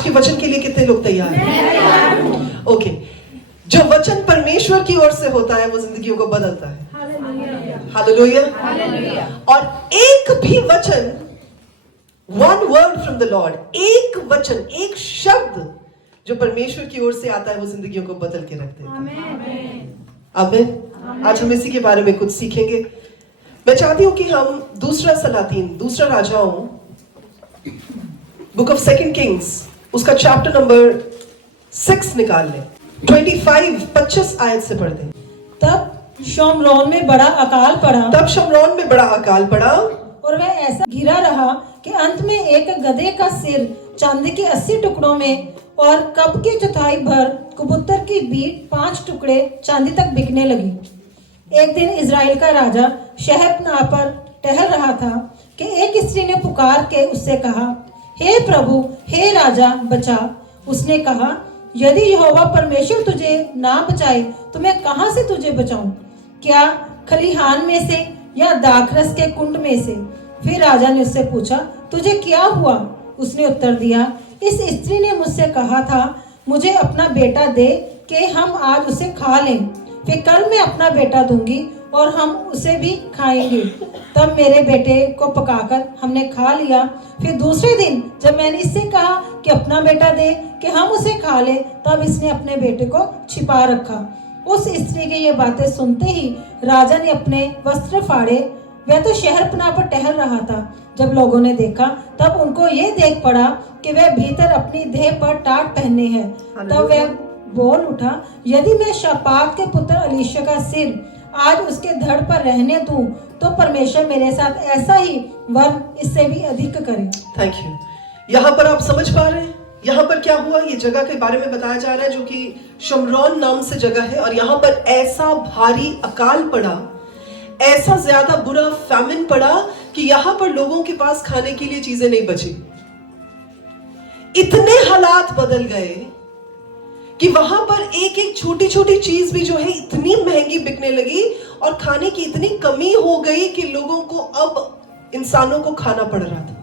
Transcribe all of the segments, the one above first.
के वचन के लिए कितने लोग तैयार हैं? ओके, जो वचन परमेश्वर की ओर से होता है वो जिंदगियों को बदलता है। हालेलुया। और एक भी वचन, one word from the Lord, एक वचन, एक शब्द जो परमेश्वर की ओर से आता है वो जिंदगियों को बदल के रख देता है। आमीन। आज हम इसी के बारे में कुछ सीखेंगे। मैं चाहती हूं कि हम दूसरा राजाओं, बुक ऑफ सेकंड किंग्स, उसका चैप्टर नंबर 6 निकाल लें। 25 आयत से पढ़ दें। तब शोमरोन में बड़ा अकाल पड़ा और वह ऐसा गिरा रहा कि अंत में एक गधे का सिर चांदी के 80 टुकड़ों में और कप की चौथाई भर कबूतर की बीट 5 टुकड़े चांदी तक बिकने लगी। एक दिन इजराइल का राजा शहरपनाह पर टहल रहा था कि एक स्त्री ने पुकार के उससे कहा, हे प्रभु, हे राजा, बचा। उसने कहा, यदि यहोवा परमेश्वर तुझे ना बचाए तो मैं कहां से तुझे बचाऊं? क्या खलिहान में से या दाखरस के कुंड में से? फिर राजा ने उससे पूछा, तुझे क्या हुआ? उसने उत्तर दिया, इस स्त्री ने मुझसे कहा था, मुझे अपना बेटा दे कि हम आज उसे खा लें, फिर कल मैं अपना बेटा दूंगी और हम उसे भी खाएंगे। तब मेरे बेटे को पकाकर हमने खा लिया। फिर दूसरे दिन जब मैंने इससे कहा कि अपना बेटा दे कि हम उसे खा ले, तब इसने अपने बेटे को छिपा रखा। उस स्त्री की ये बातें सुनते ही राजा ने अपने वस्त्र फाड़े। वह तो शहरपनाह पर टहल रहा था। जब लोगों ने देखा तब उनको ये देख पड़ा कि वह भीतर अपनी देह पर टाट पहने है। तब वह बोल उठा, यदि मैं शापात के पुत्र एलीशा का सिर आज उसके धड़ पर रहने दूं तो परमेश्वर मेरे साथ ऐसा ही वरन इससे भी अधिक करे। Thank you. यहाँ पर आप समझ पा रहे हैं यहाँ पर क्या हुआ? ये जगह के बारे में बताया जा रहा है जो कि शमरोन नाम से जगह है, और यहाँ पर ऐसा भारी अकाल पड़ा, ऐसा ज्यादा बुरा फैमिन पड़ा कि यहाँ पर लोगों के पास खाने के लिए चीजें नहीं बची। इतने हालात बदल गए कि वहां पर एक एक छोटी छोटी चीज भी जो है इतनी महंगी बिकने लगी और खाने की इतनी कमी हो गई कि लोगों को अब इंसानों को खाना पड़ रहा था।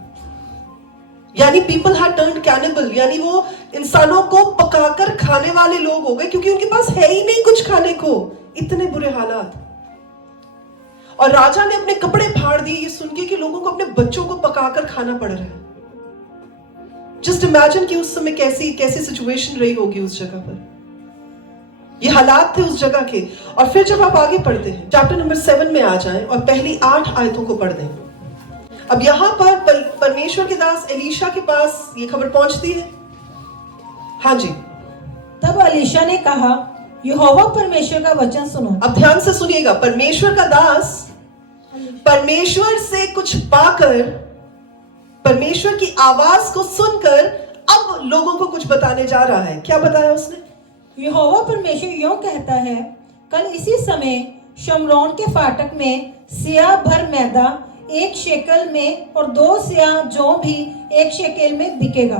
यानी पीपल हैड टर्न्ड कैनिबल, यानी वो इंसानों को पकाकर खाने वाले लोग हो गए क्योंकि उनके पास है ही नहीं कुछ खाने को। इतने बुरे हालात। और राजा ने अपने कपड़े फाड़ दिए ये सुन के कि लोगों को अपने बच्चों को पकाकर खाना पड़ रहा है। जस्ट इमेजिन कि उस समय कैसी सिचुएशन रही होगी उस जगह पर। ये हालात थे उस जगह के। और फिर जब आप आगे पढ़ते हैं, चैप्टर नंबर 7 में आ जाएं और पहली 8 आयतों को पढ़ दें। अब यहां पर परमेश्वर के दास एलीशा के पास ये खबर पहुंचती है। हाँ जी। तब एलीशा ने कहा, यहोवा परमेश्वर का वचन सुनो। अब ध्यान से सुनिएगा। परमेश्वर का दास परमेश्वर से कुछ पाकर, परमेश्वर की आवाज को सुनकर अब लोगों को कुछ बताने जा रहा है। क्या बताया उसने? यहोवा परमेश्वर यूं कहता है, कल इसी समय शमरोन के फाटक में सिया भर मैदा 1 शेकल में और 2 सिया जौ भी 1 शेकेल में बिकेगा।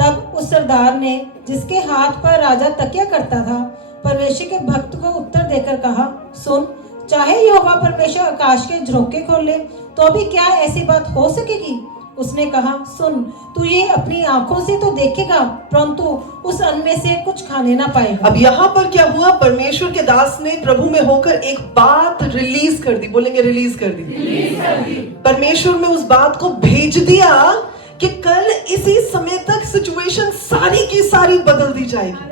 तब उस सरदार ने, जिसके हाथ पर राजा तकिया करता था, परमेश्वर के भक्त को उत्तर देकर कहा, सुन, चाहे यहोवा परमेश्वर आकाश के झरोखे खोले तो भी क्या ऐसी बात हो सकेगी? उसने कहा, सुन, तू ये अपनी आंखों से तो देखेगा परंतु उस अन्न में से कुछ खाने ना पाएगा। अब यहाँ पर क्या हुआ? परमेश्वर के दास ने प्रभु में होकर एक बात रिलीज कर दी। बोलेंगे रिलीज कर दी। परमेश्वर में उस बात को भेज दिया कि कल इसी समय तक सिचुएशन सारी की सारी बदल दी जाएगी।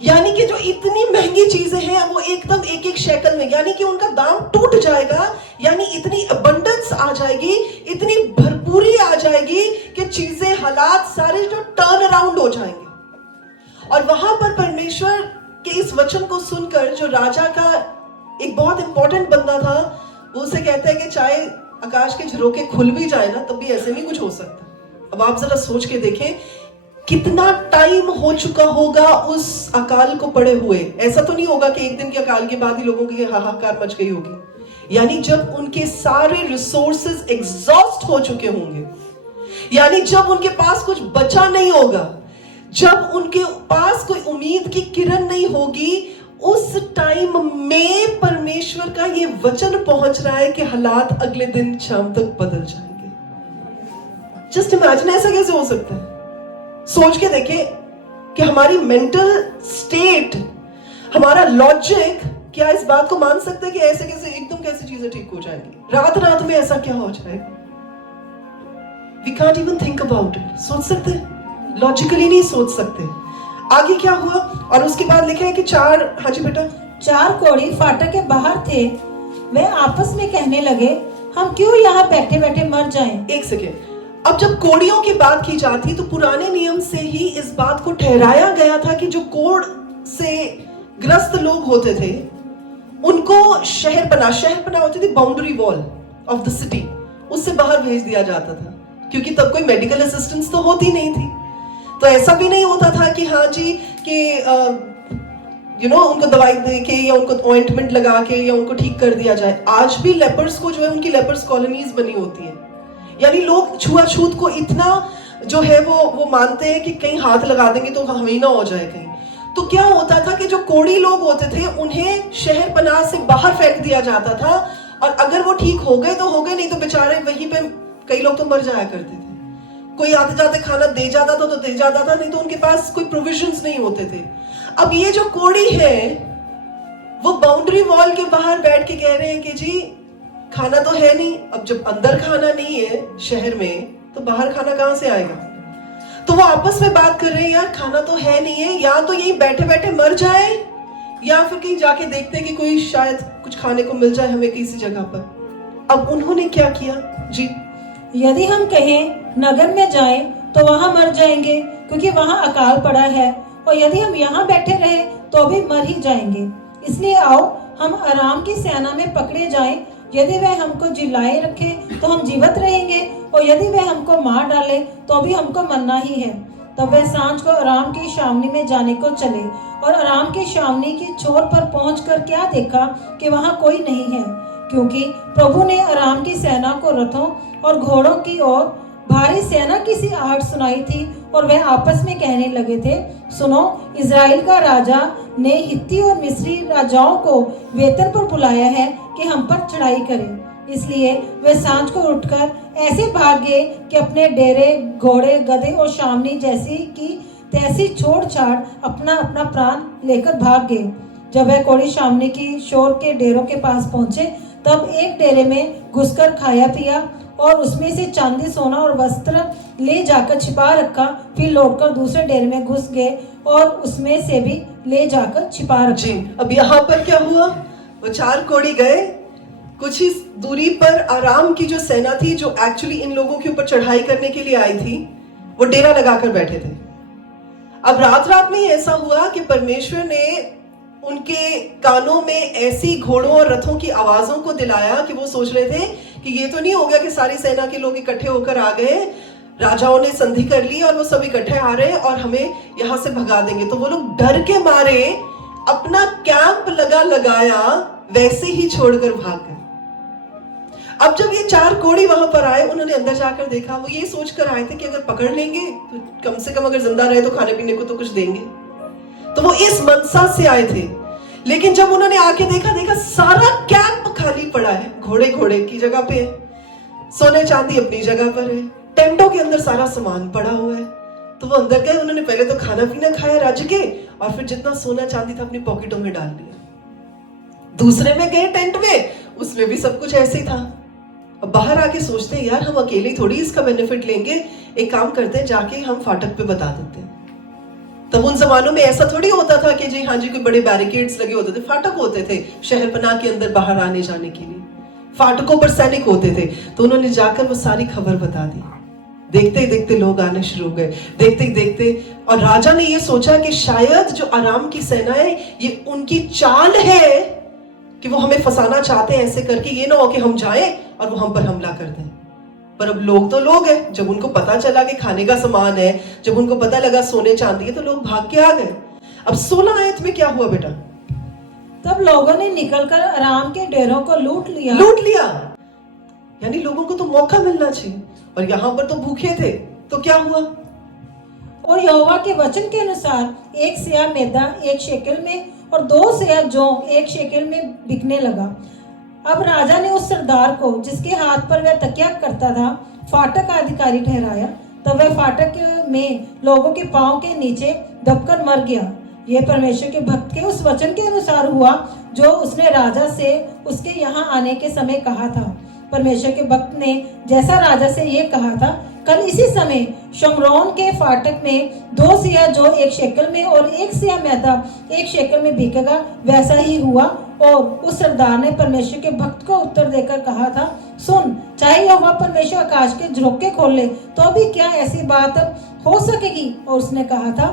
यानी कि जो इतनी महंगी चीजें हैं वो एकदम 1-1 शेकल में, यानी कि उनका दाम टूट जाएगा। यानी इतनी अबंडेंस आ जाएगी, इतनी भरपूरी आ जाएगी कि चीजें, हालात सारे जो टर्न अराउंड हो जाएंगे। और वहां पर परमेश्वर के इस वचन को सुनकर जो राजा का एक बहुत इंपॉर्टेंट बंदा था, वो उसे कहता है कि चाहे आकाश के झरोखे खुल भी जाए ना, तब भी ऐसे नहीं कुछ हो सकता। अब आप जरा सोच के देखें कितना टाइम हो चुका होगा उस अकाल को पड़े हुए। ऐसा तो नहीं होगा कि एक दिन के अकाल के बाद ही लोगों की हाहाकार मच गई होगी। यानी जब उनके सारे रिसोर्सेज एग्जॉस्ट हो चुके होंगे, यानी जब उनके पास कुछ बचा नहीं होगा, जब उनके पास कोई उम्मीद की किरण नहीं होगी, उस टाइम में परमेश्वर का ये वचन पहुंच रहा है कि हालात अगले दिन शाम तक बदल जाएंगे। जस्ट इमेजिन, ऐसा कैसे हो सकता है? सोच के देखें कि हमारी मेंटल स्टेट, हमारा लॉजिक क्या इस बात को मान सकता है कि ऐसे कैसे एकदम कैसे चीजें ठीक हो जाएंगी, रात रात में ऐसा क्या हो जाएगा? We can't even think about it. सोच सकते हैं? लॉजिकली नहीं सोच सकते। आगे क्या हुआ? और उसके बाद लिखे है कि चार, हाँ जी बेटा, 4 कोढ़ी फाटक के बाहर थे। वे आपस में कहने लगे, हम क्यों यहाँ बैठे बैठे मर जाएं? एक सेकेंड। अब जब कोड़ियों की बात की जाती तो पुराने नियम से ही इस बात को ठहराया गया था कि जो कोड़ से ग्रस्त लोग होते थे उनको शहरपना होती थी, boundary wall of the city, उससे बाहर भेज दिया जाता था, क्योंकि तब कोई मेडिकल असिस्टेंस तो होती नहीं थी। तो ऐसा भी नहीं होता था कि हाँ जी कि उनको दवाई दे के या उनको ऑइंटमेंट लगा के या उनको ठीक कर दिया जाए। आज भी लेपर्स को जो है उनकी लेपर्स कॉलोनीज बनी होती है, यानी लोग छुआछूत को इतना जो है वो मानते हैं कि कहीं हाथ लगा देंगे तो हमें ना हो जाए कहीं। तो क्या होता था कि जो कोड़ी लोग होते थे उन्हें शहर पनाह से बाहर फेंक दिया जाता था, और अगर वो ठीक हो गए तो हो गए, नहीं तो बेचारे वहीं पे कई लोग तो मर जाया करते थे। कोई आते जाते खाना दे जाता था तो दे जाता था, नहीं तो उनके पास कोई प्रोविजंस नहीं होते थे। अब ये जो कोड़ी है वो बाउंड्री वॉल के बाहर बैठ के कह रहे हैं कि जी खाना तो है नहीं। अब जब अंदर खाना नहीं है शहर में तो बाहर खाना कहां से आएगा? तो वो आपस में बात कर रहे हैं, यार खाना तो है नहीं है, या तो यही बैठे बैठे मर जाए या फिर कहीं जाके देखते हैं कि कोई शायद कुछ खाने को मिल जाए हमें किसी जगह पर। अब उन्होंने क्या किया जी? यदि हम कहें नगर में जाएं तो वहां मर जाएंगे, क्योंकि वहां अकाल पड़ा है, और यदि हम यहाँ बैठे रहे तो भी मर ही जाएंगे। इसलिए आओ हम अराम की सेना में पकड़े जाएं। यदि वह हमको जिलाए रखे तो हम जीवित रहेंगे, और यदि वह हमको मार डाले तो भी हमको मरना ही है। तब वह सांझ को अराम की छावनी में जाने को चले, और अराम की छावनी की छोर पर पहुंचकर क्या देखा कि वहां कोई नहीं है, क्योंकि प्रभु ने अराम की सेना को रथों और घोड़ों की ओर भारी सेना की सी आहट सुनाई थी। और वे आपस में कहने लगे थे, सुनो, इज़राइल का राजा ने हित्ती और मिस्री राजाओं को वेतन पर बुलाया है कि हम पर चढ़ाई करें। इसलिए वे सांझ को उठकर ऐसे भागे कि अपने डेरे, घोड़े, गधे और छावनी जैसी की तैसी छोड़ छाड़ अपना अपना प्राण लेकर भाग गए। जब वह कोड़ी छावनी की शोर के डेरों के पास पहुंचे तब एक डेरे में घुसकर खाया पिया और उसमें से चांदी, सोना और वस्त्र ले जाकर छिपा रखा। फिर लौटकर दूसरे डेरे में घुस गए और उसमें से भी ले जाकर छिपा रखा। जी, अब यहाँ पर क्या हुआ? वो 4 कोड़ी गए, कुछ ही दूरी पर आराम की जो सेना थी, जो एक्चुअली इन लोगों के ऊपर चढ़ाई करने के लिए आई थी, वो डेरा लगाकर बैठे थे। अब रात रात में ही ऐसा हुआ कि परमेश्वर ने उनके कानों में ऐसी घोड़ों और रथों की आवाजों को दिलाया कि वो सोच रहे थे कि ये तो नहीं हो गया कि सारी सेना के लोग इकट्ठे होकर आ गए, राजाओं ने संधि कर ली और वो सब इकट्ठे आ रहे हैं और हमें यहां से भगा देंगे। तो वो लोग डर के मारे अपना कैंप लगाया, वैसे ही छोड़कर भाग गए। अब जब ये 4 कोड़ी वहां पर आए, उन्होंने अंदर जाकर देखा, वो ये सोचकर आए थे कि अगर पकड़ लेंगे तो कम से कम अगर जिंदा रहे तो खाने पीने को तो कुछ देंगे। तो वो इस मनसा से आए थे। लेकिन जब उन्होंने आके देखा सारा कैंप खाली पड़ा है, घोड़े की जगह पे है, सोने चांदी अपनी जगह पर है, टेंटों के अंदर सारा सामान पड़ा हुआ है। तो वो अंदर गए, उन्होंने पहले तो खाना पीना खाया राज्य के, और फिर जितना सोना चांदी था अपनी पॉकेटों में डाल लिया। दूसरे में गए टेंट में, उसमें भी सब कुछ ऐसे ही था। अब बाहर आके सोचते हैं, यार हम अकेले थोड़ी इसका बेनिफिट लेंगे, एक काम करते हैं, जाके हम फाटक पे बता देते हैं। तब उन जमानों में ऐसा थोड़ी होता था कि जी हाँ जी कोई बड़े बैरिकेड्स लगे होते थे, फाटक होते थे शहरपनाह के अंदर बाहर आने जाने के लिए, फाटकों पर सैनिक होते थे। तो उन्होंने जाकर वो सारी खबर बता दी। देखते ही देखते लोग आने शुरू हो गए, देखते ही देखते, और राजा ने ये सोचा कि शायद जो आराम की सेना है ये उनकी चाल है कि वो हमें फंसाना चाहते हैं ऐसे करके, ये ना हो कि हम जाएं और वो हम पर हमला कर दें। पर अब लोग तो लोग हैं, जब उनको पता चला कि खाने का सामान है, जब उनको पता लगा सोने चांदी है, तो लोग भाग के आ गए। अब 16 आयत में क्या हुआ बेटा? तब लोगों ने निकलकर अराम के डेरों को लूट लिया। यानी लोगों को तो मौका मिलना चाहिए, और यहाँ पर तो भूखे थे। तो क्या हुआ? और यहोवा के वचन के अनुसार 1 सेया मैदा 1 शेकेल में और 2 सेया जौ 1 शेकेल में बिकने लगा। अब राजा ने उस सरदार को, जिसके हाथ पर वह तकिया करता था, फाटक का अधिकारी ठहराया। तब वह फाटक में लोगों के पांव के नीचे दबकर मर गया। यह परमेश्वर के भक्त के उस वचन के अनुसार हुआ जो उसने राजा से उसके यहाँ आने के समय कहा था। परमेश्वर के भक्त ने जैसा राजा से ये कहा था, कल इसी समय शमरोन के फाटक में 2 सिया जो 1 शेकल में और 1 सिया मैदा 1 शेकल में बिकेगा, वैसा ही हुआ। और उस सरदार ने परमेश्वर के भक्त को उत्तर देकर कहा था, सुन, चाहे यहोवा परमेश्वर आकाश के झरोखे खोल ले तो भी क्या ऐसी बात हो सकेगी? और उसने कहा था,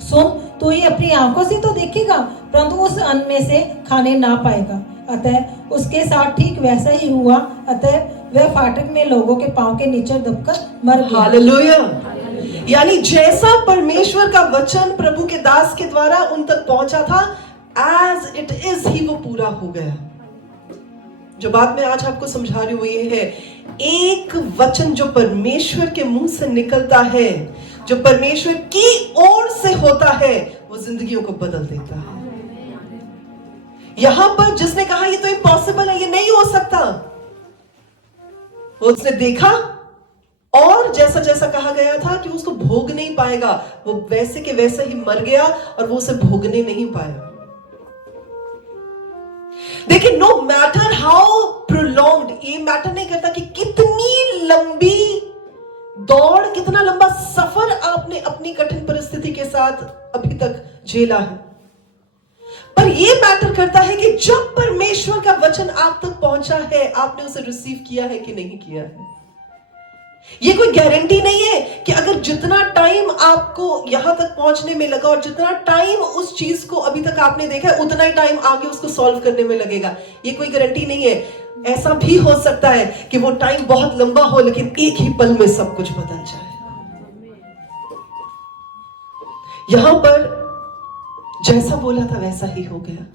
सुन, तू ये अपनी आंखों से तो देखेगा, परंतु उस अन्न में से खाने ना पाएगा। अतः उसके साथ ठीक वैसा ही हुआ। अतः वह फाटक में लोगों के पांव के नीचे दबकर मर गया। हालेलुया। यानी जैसा परमेश्वर का वचन प्रभु के दास के द्वारा उन तक पहुंचा था, एज इट इज ही वो पूरा हो गया। जो बात मैं आज आपको समझा रही हूं ये है, एक वचन जो परमेश्वर के मुंह से निकलता है, जो परमेश्वर की ओर से होता है, वो जिंदगियों को बदल देता है। यहां पर जिसने कहा ये तो इम्पॉसिबल है, ये नहीं हो सकता, उसने देखा और जैसा जैसा कहा गया था कि उसको भोग नहीं पाएगा, वो वैसे के वैसे ही मर गया और वो उसे भोगने नहीं पाया। देखिए, नो मैटर हाउ प्रोलॉन्ग्ड, ये मैटर नहीं करता कि कितनी लंबी दौड़, कितना लंबा सफर आपने अपनी कठिन परिस्थिति के साथ अभी तक झेला है, पर यह मैटर करता है कि जब परमेश्वर का वचन आप तक पहुंचा है, आपने उसे रिसीव किया है कि नहीं किया है। ये कोई गारंटी नहीं है कि अगर जितना टाइम आपको यहां तक पहुंचने में लगा और जितना टाइम उस चीज को अभी तक आपने देखा है, उतना ही टाइम आगे उसको सॉल्व करने में लगेगा। ये कोई गारंटी नहीं है। ऐसा भी हो सकता है कि वो टाइम बहुत लंबा हो, लेकिन एक ही पल में सब कुछ बदल जाए। यहां पर जैसा बोला था वैसा ही हो गया।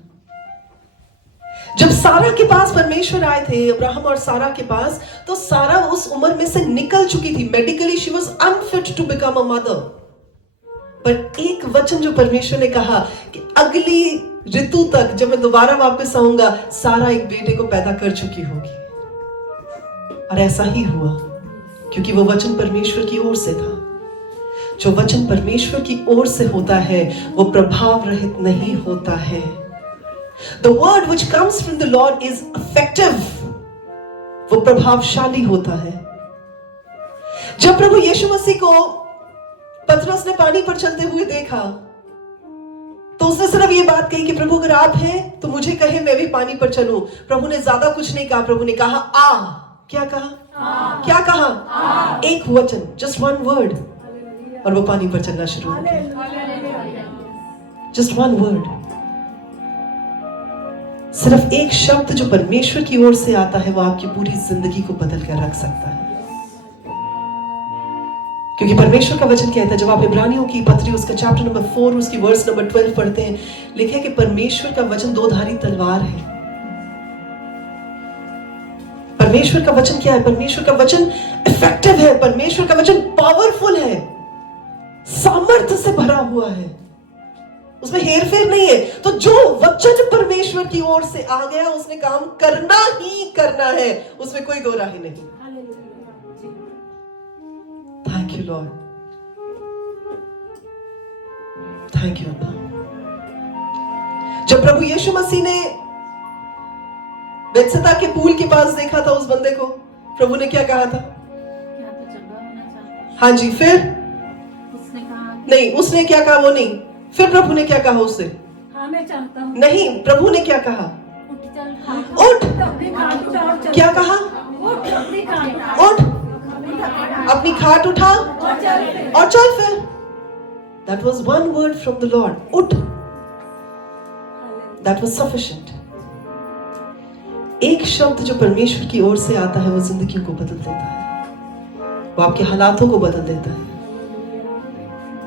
जब सारा के पास परमेश्वर आए थे, अब्राहम और सारा के पास, तो सारा उस उम्र में से निकल चुकी थी। Medically she was unfit to become a mother. पर एक वचन जो परमेश्वर ने कहा कि अगली ऋतु तक जब मैं दोबारा वापस आऊंगा, सारा एक बेटे को पैदा कर चुकी होगी। और ऐसा ही हुआ, क्योंकि वो वचन परमेश्वर की ओर से था। जो वचन परमेश्वर की ओर से होता है वो प्रभाव रहित नहीं होता है। The word which comes from the Lord is effective. वो प्रभावशाली होता है। जब प्रभु यीशु मसीह को पतरस ने पानी पर चलते हुए देखा, तो उसने सिर्फ ये बात कही कि प्रभु अगर आप हैं तो मुझे कहे, मैं भी पानी पर चलूं। प्रभु ने ज्यादा कुछ नहीं कहा। प्रभु ने कहा आ। क्या कहा? क्या कहा? एक वचन, जस्ट वन वर्ड, और वो पानी पर चलना शुरू हो गया। जस्ट वन वर्ड, सिर्फ एक शब्द जो परमेश्वर की ओर से आता है, वो आपकी पूरी जिंदगी को बदल कर रख सकता है। क्योंकि परमेश्वर का वचन कहता है, जब आप इब्रानियों की पत्री उसका चैप्टर नंबर 4 उसकी वर्स नंबर 12 पढ़ते हैं, लिखा है कि परमेश्वर का वचन 2-धारी तलवार है। परमेश्वर का वचन क्या है? परमेश्वर का वचन इफेक्टिव है। परमेश्वर का वचन पावरफुल है, सामर्थ्य से भरा हुआ है, उसमें हेरफेर नहीं है। तो जो वचन परमेश्वर की ओर से आ गया, उसने काम करना ही करना है, उसमें कोई दो राही नहीं। Thank you Lord, thank you अब्बा। जब प्रभु यीशु मसीह ने बेथसदा के पूल के पास देखा था उस बंदे को, प्रभु ने क्या कहा था? हाँ जी, फिर नहीं, उसने क्या कहा? वो नहीं, फिर प्रभु ने क्या कहा उससे? हाँ, मैं चाहता हूँ। नहीं, प्रभु ने क्या कहा? उठ। क्या कहा? उठ, अपनी खाट उठा और चल। फिर that was one word from the Lord, उठ। that was sufficient। एक शब्द जो परमेश्वर की ओर से आता है, वो जिंदगियों को बदल देता है, वो आपके हालातों को बदल देता है,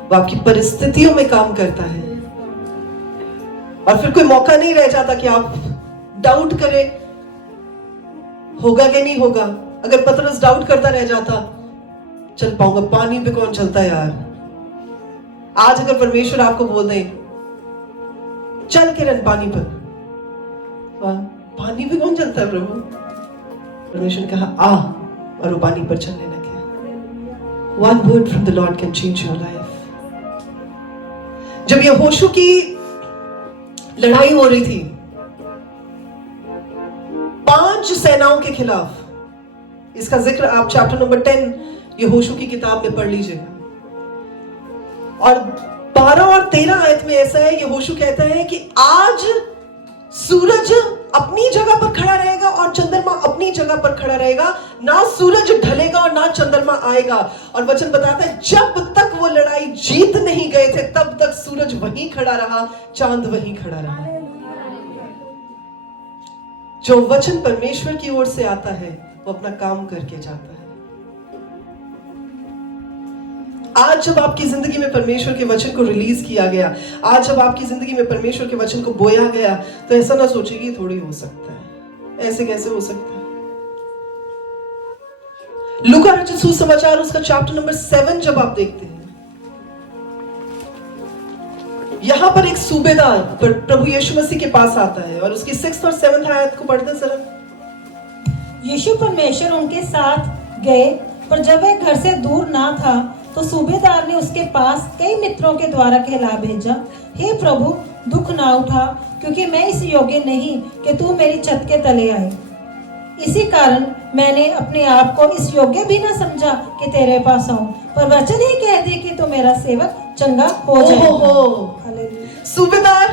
वो आपकी परिस्थितियों में काम करता है। और फिर कोई मौका नहीं रह जाता कि आप डाउट करें होगा कि नहीं होगा। अगर पतरस डाउट करता रह जाता, चल पाऊंगा, पानी पे कौन चलता है यार। आज अगर परमेश्वर आपको बोल दे चल किरण पानी पर, पानी पे कौन चलता है प्रभु? परमेश्वर ने कहा आ, और वो पानी पर चलने लगे। One word from the Lord can change your life. जब यहोशू की लड़ाई हो रही थी 5 सेनाओं के खिलाफ, इसका जिक्र आप चैप्टर नंबर 10 यहोशू की किताब में पढ़ लीजिएगा। और 12 और 13 आयत में ऐसा है, यहोशू कहता है कि आज सूरज अपनी जगह पर खड़ा रहेगा और चंद्रमा अपनी जगह पर खड़ा रहेगा, ना सूरज ढलेगा और ना चंद्रमा आएगा। और वचन बताता है जब तक वो लड़ाई जीत नहीं गए थे तब तक सूरज वहीं खड़ा रहा, चांद वहीं खड़ा रहा। जो वचन परमेश्वर की ओर से आता है वो अपना काम करके जाता है। आज जब आपकी जिंदगी में परमेश्वर के वचन को रिलीज किया गया, आज जब आपकी जिंदगी में परमेश्वर के वचन को बोया गया, तो ऐसा ना सोचिए कि थोड़ी हो सकता है, ऐसे कैसे हो सकता है। लूका रचित सुसमाचार उसका चैप्टर नंबर 7 जब आप देखते हैं, यहां पर एक सूबेदार प्रभु यीशु मसीह के पास आता है और उसकी 6th और 7th आयत को पढ़ते हैं जरा। यीशु परमेश्वर उनके साथ गए, पर जब वह घर से दूर ना था तो सूबेदार ने उसके पास कई मित्रों के द्वारा कहला भेजा, हे प्रभु दुख ना उठा, क्योंकि मैं इस योग्य नहीं कि तू मेरी छत के तले आए। इसी कारण मैंने अपने आप को इस योग्य भी ना समझा कि तेरे पास आऊं, पर वचन ही कह दे कि तो मेरा सेवक चंगा हो जाएगा। सूबेदार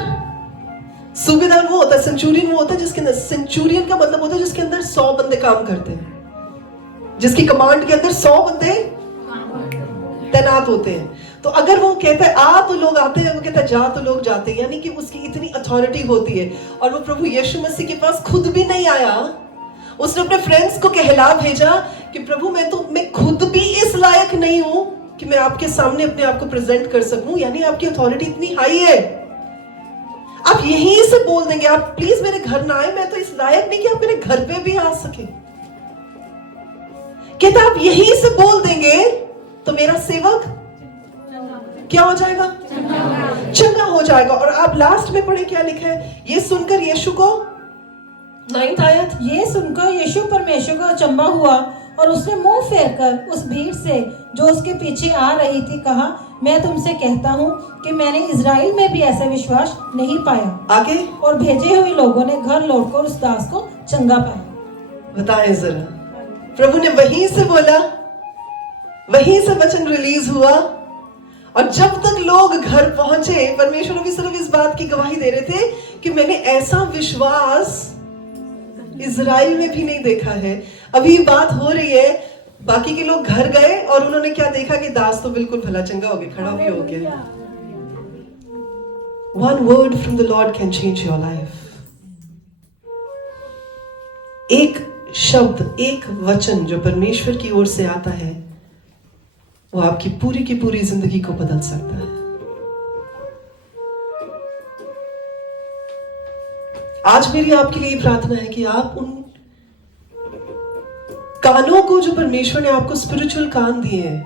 वो होता है, सेंचुरियन वो होता है जिसके अंदर, सेंचुरियन का मतलब होता है जिसके अंदर 100 बंदे काम करते हैं, जिसकी कमांड के अंदर 100 बंदे तैनात होते हैं। तो अगर वो कहता है आ तो लोग आते हैं, वो कहता है जा तो लोग जाते हैं, यानी कि उसकी इतनी अथॉरिटी होती है। और वो प्रभु यीशु मसीह के पास खुद भी नहीं आया, उसने अपने फ्रेंड्स को कहला भेजा कि प्रभु मैं खुद भी इस लायक नहीं हूं कि मैं आपके सामने अपने आप को प्रेजेंट कर सकूं, यानी आपकी अथॉरिटी इतनी हाई है, आप यहीं से बोल देंगे आप प्लीज मेरे घर ना आए, मैं तो इस लायक नहीं कि आप मेरे घर पे भी आ सके। कहता आप यहीं से बोल देंगे तो मेरा सेवक क्या हो जाएगा? चंगा हो जाएगा। और आप लास्ट में पढ़े क्या लिखा है, ये सुनकर यीशु को 9th आयत, ये सुनकर यीशु परमेश्वर को अचंभा हुआ और उसने मुंह फेरकर उस भीड़ से जो उसके पीछे आ रही थी कहा, मैं तुमसे कहता हूँ कि मैंने इजराइल में भी ऐसा विश्वास नहीं पाया। आगे, और भेजे हुए लोगों ने घर लौटकर उस दास को चंगा पाया। बताएं जरा, प्रभु ने वहीं से बोला, वहीं से वचन रिलीज हुआ, और जब तक लोग घर पहुंचे परमेश्वर भी सिर्फ इस बात की गवाही दे रहे थे कि मैंने ऐसा विश्वास इजराइल में भी नहीं देखा है। अभी बात हो रही है, बाकी के लोग घर गए और उन्होंने क्या देखा कि दास तो बिल्कुल भला चंगा हो गया, खड़ा भी हो गया। One word from the Lord can change your life. एक शब्द, एक वचन जो परमेश्वर की ओर से आता है वो आपकी पूरी की पूरी जिंदगी को बदल सकता है। आज मेरी आपके लिए प्रार्थना है कि आप उन कानों को जो परमेश्वर ने आपको स्पिरिचुअल कान दिए हैं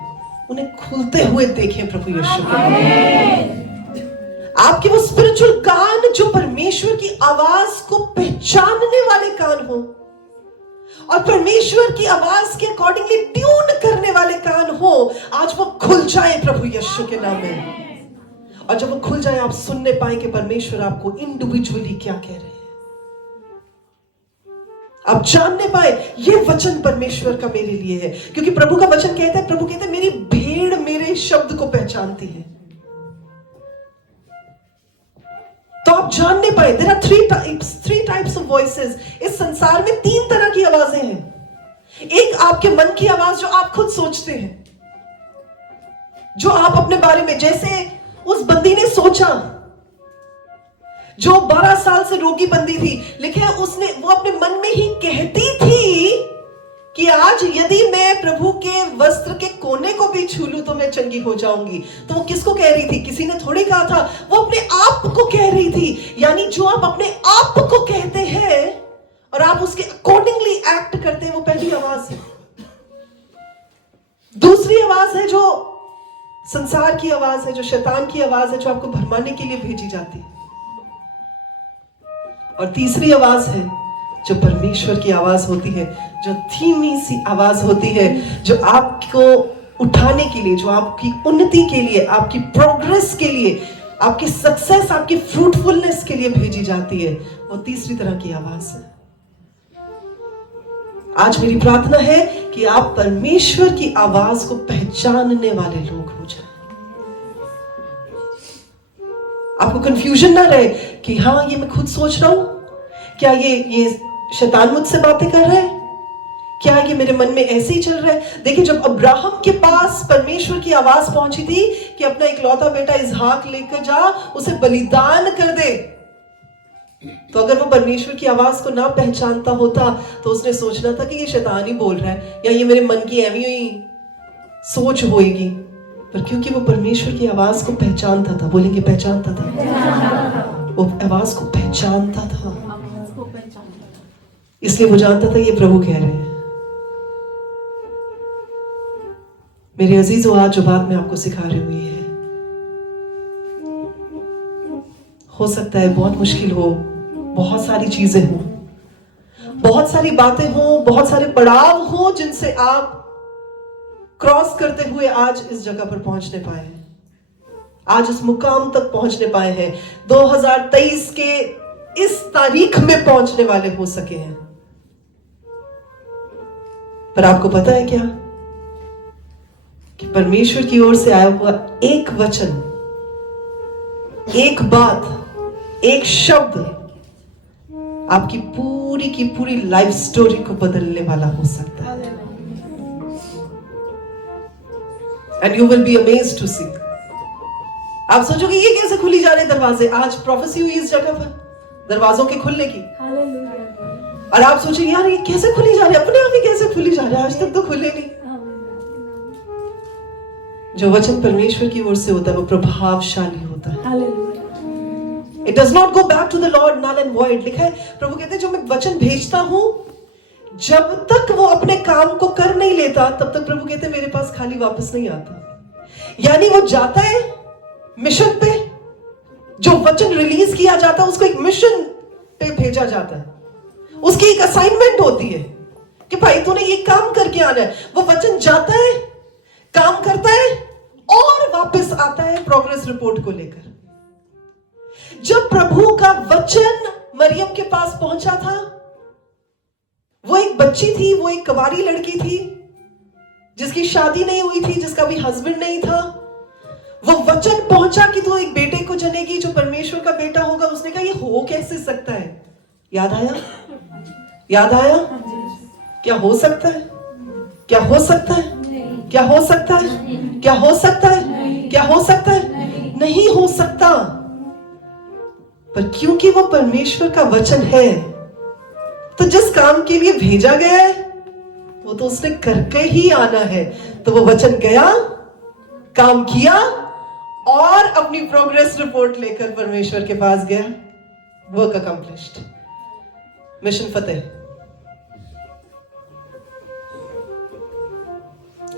उन्हें खुलते हुए देखें प्रभु यीशु के। आपके वो स्पिरिचुअल कान जो परमेश्वर की आवाज को पहचानने वाले कान हो और परमेश्वर की आवाज के अकॉर्डिंगली ट्यून करने वाले कान हो, आज वो खुल जाए प्रभु यीशु के नाम में। और जब वो खुल जाए आप सुनने पाए कि परमेश्वर आपको इंडिविजुअली क्या कह रहे हैं, आप जानने पाए ये वचन परमेश्वर का मेरे लिए है। क्योंकि प्रभु का वचन कहता है, प्रभु कहते हैं मेरी भेड़ मेरे शब्द को पहचानती है। तो आप जानने पाए there are three types of voices. इस संसार में 3 तरह की आवाजें हैं। एक आपके मन की आवाज जो आप खुद सोचते हैं, जो आप अपने बारे में, जैसे उस बंदी ने सोचा जो 12 साल से रोगी बंदी थी, लिखा है उसने, वो अपने मन में ही कहती थी कि आज यदि मैं प्रभु के वस्त्र के कोने को भी छू लूं तो मैं चंगी हो जाऊंगी। तो वो किसको कह रही थी? किसी ने थोड़ी कहा था, वो अपने आप को कह रही थी। यानी जो आप अपने आप को कहते हैं और आप उसके अकॉर्डिंगली एक्ट करते हैं, वो पहली आवाज है। दूसरी आवाज है जो संसार की आवाज है, जो शैतान की आवाज है, जो आपको भरमाने के लिए भेजी जाती है। और तीसरी आवाज है जो परमेश्वर की आवाज होती है, जो धीमी सी आवाज होती है, जो आपको उठाने के लिए, जो आपकी उन्नति के लिए, आपकी प्रोग्रेस के लिए, आपकी सक्सेस, आपकी फ्रूटफुलनेस के लिए भेजी जाती है, वो तीसरी तरह की आवाज है। आज मेरी प्रार्थना है कि आप परमेश्वर की आवाज को पहचानने वाले लोग हो जाएं। आपको कंफ्यूजन ना रहे कि हाँ ये मैं खुद सोच रहा हूं, क्या ये शैतान मुझसे बातें कर रहा है, क्या ये मेरे मन में ऐसे ही चल रहा है। देखिए, जब अब्राहम के पास परमेश्वर की आवाज पहुंची थी कि अपना इकलौता बेटा इसहाक लेकर जा, उसे बलिदान कर दे, तो अगर वो परमेश्वर की आवाज को ना पहचानता होता तो उसने सोचना था कि ये शैतान ही बोल रहा है या ये मेरे मन की एवी हुई सोच होएगी। पर क्योंकि वो परमेश्वर की आवाज को पहचानता था, बोलेंगे पहचानता था, वो आवाज को पहचानता था, इसलिए वो जानता था ये प्रभु कह रहे हैं। मेरे अजीजों, आज जो बात मैं आपको सिखा रही हुई है, हो सकता है बहुत मुश्किल हो, बहुत सारी चीजें हो, बहुत सारी बातें हो, बहुत सारे पड़ाव हो जिनसे आप क्रॉस करते हुए आज इस जगह पर पहुंचने पाए हैं, आज इस मुकाम तक पहुंचने पाए हैं, 2023 के इस तारीख में पहुंचने वाले हो सके हैं। पर आपको पता है क्या कि परमेश्वर की ओर से आया हुआ एक वचन, एक बात, एक शब्द आपकी पूरी की पूरी लाइफ स्टोरी को बदलने वाला हो सकता है। And you will be amazed to see. आप सोचोगे ये कैसे खुली जा रहे दरवाजे, आज प्रोफेसी हुई इस जगह पर दरवाजों के खुलने की, और आप सोचेंगे यार ये कैसे खुली जा रही है, अपने आप ही कैसे खुली जा रही है, आज तक तो खुले नहीं। जो वचन परमेश्वर की ओर से होता है वो प्रभावशाली होता है। It does not go back to the Lord null and void। लिखा है, प्रभु कहते हैं जो मैं वचन भेजता हूं, जब तक वो अपने काम को कर नहीं लेता तब तक प्रभु कहते हैं मेरे पास खाली वापस नहीं आता। यानी वो जाता है मिशन पे, जो वचन रिलीज किया जाता है उसको एक मिशन पे भेजा जाता है, उसकी एक असाइनमेंट होती है कि भाई तूने ये काम करके आना है। वो वचन जाता है, काम करता है और वापस आता है प्रोग्रेस रिपोर्ट को लेकर। जब प्रभु का वचन मरियम के पास पहुंचा था, वो एक बच्ची थी, वो एक कुंवारी लड़की थी जिसकी शादी नहीं हुई थी, जिसका भी हस्बैंड नहीं था। वो वचन पहुंचा कि तू एक बेटे को जनेगी जो परमेश्वर का बेटा होगा। उसने कहा ये हो कैसे सकता है? याद आया? याद आया? क्या हो सकता है? क्या हो सकता है? क्या हो सकता है? क्या हो सकता है? क्या हो सकता है? नहीं हो सकता। पर क्योंकि वो परमेश्वर का वचन है, तो जिस काम के लिए भेजा गया है वो तो उसने करके ही आना है। तो वो वचन गया, काम किया और अपनी प्रोग्रेस रिपोर्ट लेकर परमेश्वर के पास गया। वर्क अकम्प्लिश्ड, मिशन फतेह।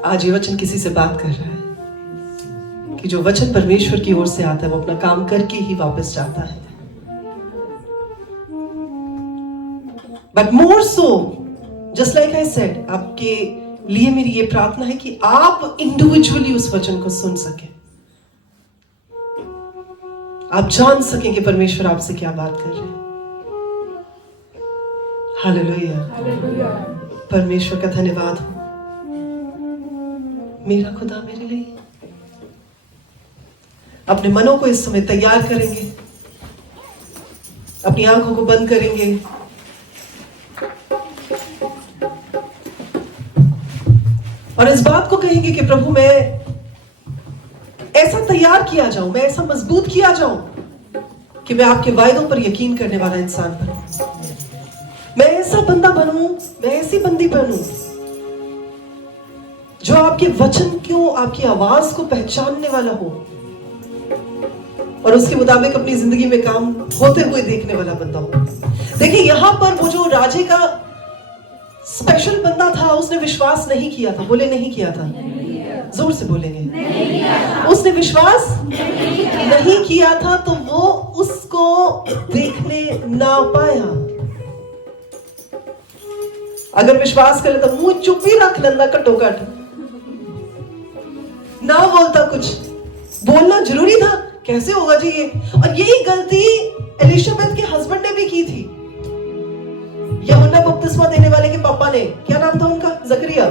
आज ये वचन किसी से बात कर रहा है कि जो वचन परमेश्वर की ओर से आता है वो अपना काम करके ही वापस जाता है। But more so, just like I said, आपके लिए मेरी ये प्रार्थना है कि आप इंडिविजुअली उस वचन को सुन सके, आप जान सकें कि परमेश्वर आपसे क्या बात कर रहे हैं। हालेलुया, परमेश्वर का धन्यवाद हो। मेरा खुदा मेरे लिए अपने मनों को इस समय तैयार करेंगे, अपनी आंखों को बंद करेंगे और इस बात को कहेंगे कि प्रभु मैं ऐसा तैयार किया जाऊं, मैं ऐसा मजबूत किया जाऊं कि मैं आपके वायदों पर यकीन करने वाला इंसान बनूं। मैं ऐसा बंदा बनूं, मैं ऐसी बंदी बनूं जो आपके वचन को, आपकी आवाज को पहचानने वाला हो और उसके मुताबिक अपनी जिंदगी में काम होते हुए देखने वाला बंदा हो। देखिए, यहां पर वो जो राजे का स्पेशल बंदा था, उसने विश्वास नहीं किया था। बोले नहीं किया था, जोर से बोलेंगे, उसने विश्वास नहीं किया था, तो वो उसको देखने ना पाया। अगर विश्वास करे तो मुंह चुप ही रख लेंदा घटो घट, ना बोलता कुछ, बोलना जरूरी था, कैसे होगा जी ये। और यही गलती एलिशबेथ के हस्बैंड ने भी की थी। यूहन्ना बपतिस्मा देने वाले के पापा ने, क्या नाम था उनका, जकरिया,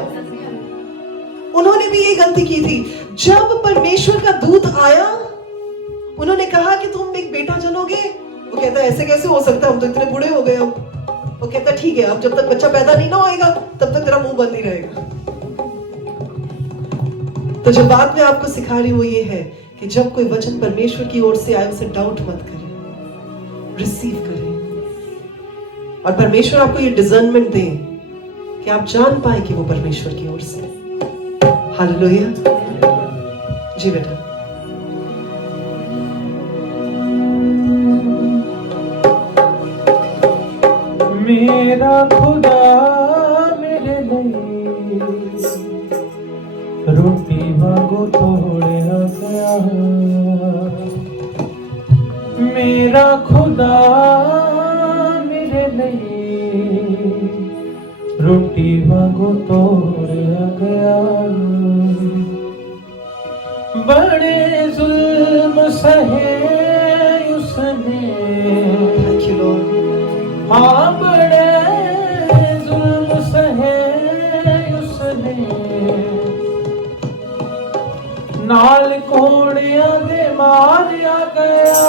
उन्होंने भी ये गलती की थी। जब परमेश्वर का दूत आया, उन्होंने कहा कि तुम एक बेटा जनोगे। वो कहता ऐसे कैसे हो सकता है, हम तो इतने बूढ़े हो गए अब। वो कहता ठीक है, अब जब तक बच्चा पैदा नहीं ना होएगा तब तक तेरा मुंह बंद ही रहेगा। तो जो बात मैं आपको सिखा रही हूं ये है कि जब कोई वचन परमेश्वर की ओर से आए उसे डाउट मत करें, रिसीव करें। और परमेश्वर आपको ये डिजर्नमेंट दे कि आप जान पाए कि वो परमेश्वर की ओर से। हालेलुया। जी बेटा। मेरा खुदा मेरे लिए रोटी वांगू तोड़या गया। मेरा खुदा मेरे लिए रोटी वांगू तोड़या गया। बड़े जुल्म सहे उसने, हाँ बड़े जुल्म सहे उसने, नाल कोड़िया दे मारिया गया।